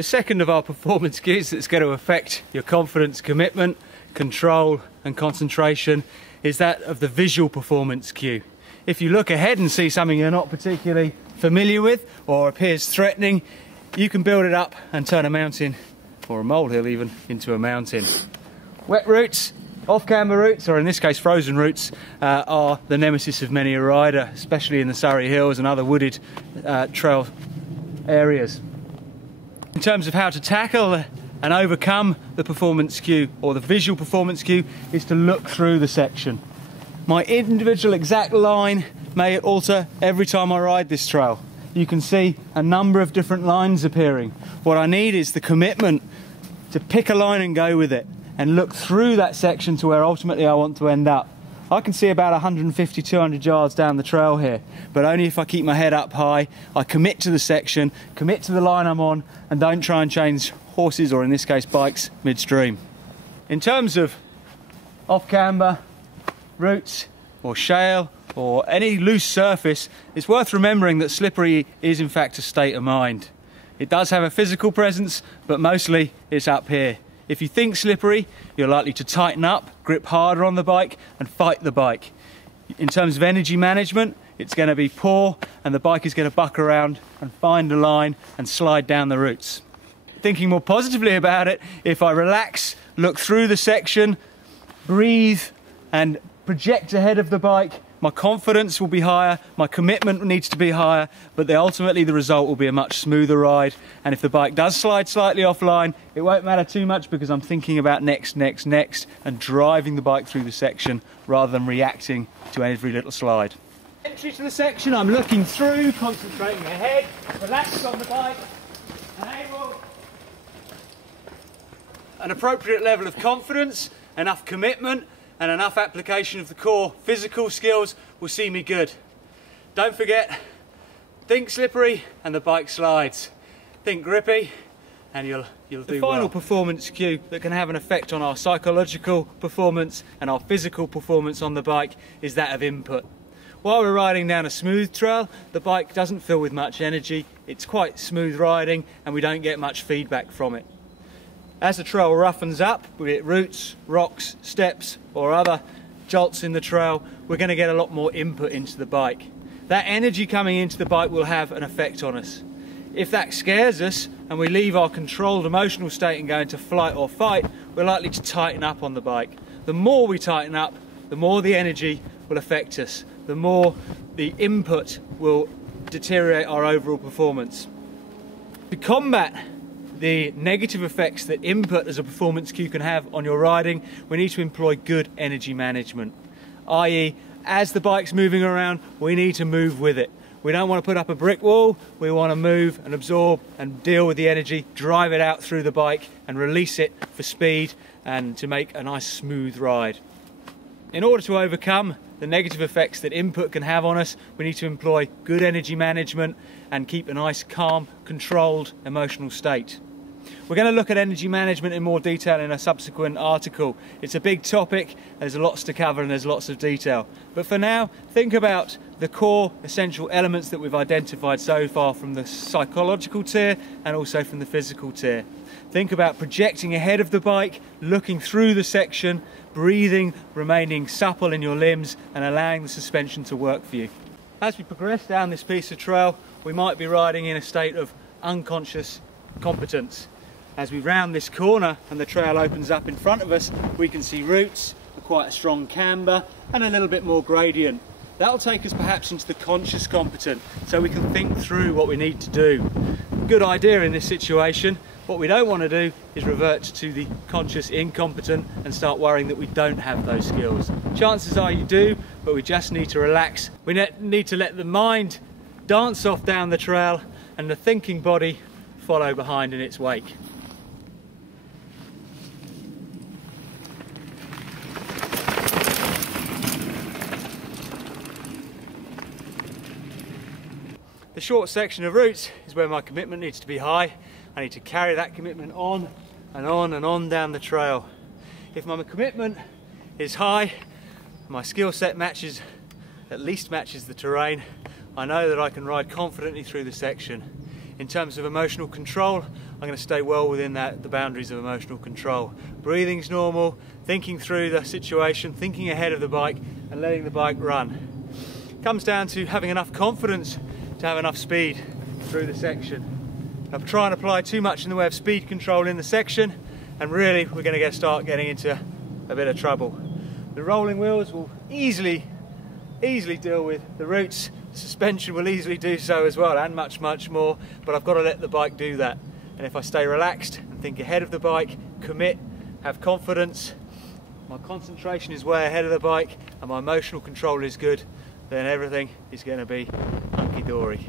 The second of our performance cues that's going to affect your confidence, commitment, control and concentration is that of the visual performance cue. If you look ahead and see something you're not particularly familiar with or appears threatening, you can build it up and turn a mountain, or a molehill even, into a mountain. Wet routes, off-camber routes, or in this case frozen routes, are the nemesis of many a rider, especially in the Surrey Hills and other wooded trail areas. In terms of how to tackle and overcome the performance cue, or the visual performance cue, is to look through the section. My individual exact line may alter every time I ride this trail. You can see a number of different lines appearing. What I need is the commitment to pick a line and go with it, and look through that section to where ultimately I want to end up. I can see about 150, 200 yards down the trail here, but only if I keep my head up high, I commit to the section, commit to the line I'm on, and don't try and change horses, or in this case bikes, midstream. In terms of off-camber routes or shale or any loose surface, it's worth remembering that slippery is in fact a state of mind. It does have a physical presence, but mostly it's up here. If you think slippery, you're likely to tighten up, grip harder on the bike and fight the bike. In terms of energy management, it's going to be poor, and the bike is going to buck around and find a line and slide down the routes. Thinking more positively about it, if I relax, look through the section, breathe and project ahead of the bike, my confidence will be higher, my commitment needs to be higher, but ultimately the result will be a much smoother ride. And if the bike does slide slightly offline, it won't matter too much, because I'm thinking about next, and driving the bike through the section rather than reacting to every little slide. Entry to the section, I'm looking through, concentrating ahead, relaxed on the bike, and able an appropriate level of confidence, enough commitment, and enough application of the core physical skills will see me good. Don't forget, think slippery and the bike slides. Think grippy and you'll do well. The final performance cue that can have an effect on our psychological performance and our physical performance on the bike is that of input. While we're riding down a smooth trail, the bike doesn't fill with much energy, it's quite smooth riding and we don't get much feedback from it. As the trail roughens up, be it roots, rocks, steps or other jolts in the trail, we're going to get a lot more input into the bike. That energy coming into the bike will have an effect on us. If that scares us and we leave our controlled emotional state and go into flight or fight, we're likely to tighten up on the bike. The more we tighten up, the more the energy will affect us, the more the input will deteriorate our overall performance. To combat the negative effects that input as a performance cue can have on your riding, we need to employ good energy management. i.e., as the bike's moving around, we need to move with it. We don't want to put up a brick wall, we want to move and absorb and deal with the energy, drive it out through the bike and release it for speed and to make a nice smooth ride. In order to overcome the negative effects that input can have on us, we need to employ good energy management and keep a nice, calm, controlled emotional state. We're going to look at energy management in more detail in a subsequent article. It's a big topic, there's lots to cover and there's lots of detail. But for now, think about the core essential elements that we've identified so far from the psychological tier and also from the physical tier. Think about projecting ahead of the bike, looking through the section, breathing, remaining supple in your limbs and allowing the suspension to work for you. As we progress down this piece of trail, we might be riding in a state of unconscious competence. As we round this corner and the trail opens up in front of us, we can see roots, quite a strong camber and a little bit more gradient. That'll take us perhaps into the conscious competent, so we can think through what we need to do. Good idea in this situation. What we don't want to do is revert to the conscious incompetent and start worrying that we don't have those skills. Chances are you do, but we just need to relax. We need to let the mind dance off down the trail and the thinking body follow behind in its wake. The short section of routes is where my commitment needs to be high. I need to carry that commitment on and on and on down the trail. If my commitment is high, my skill set at least matches the terrain, I know that I can ride confidently through the section. In terms of emotional control, I'm going to stay well within the boundaries of emotional control. Breathing's normal, thinking through the situation, thinking ahead of the bike and letting the bike run. Comes down to having enough confidence to have enough speed through the section. I'll try and apply too much in the way of speed control in the section, and really we're going to start getting into a bit of trouble. The rolling wheels will easily deal with the roots. Suspension will easily do so as well, and much more, but I've got to let the bike do that. And if I stay relaxed and think ahead of the bike, commit, have confidence, my concentration is way ahead of the bike and my emotional control is good, then everything is going to be hunky-dory.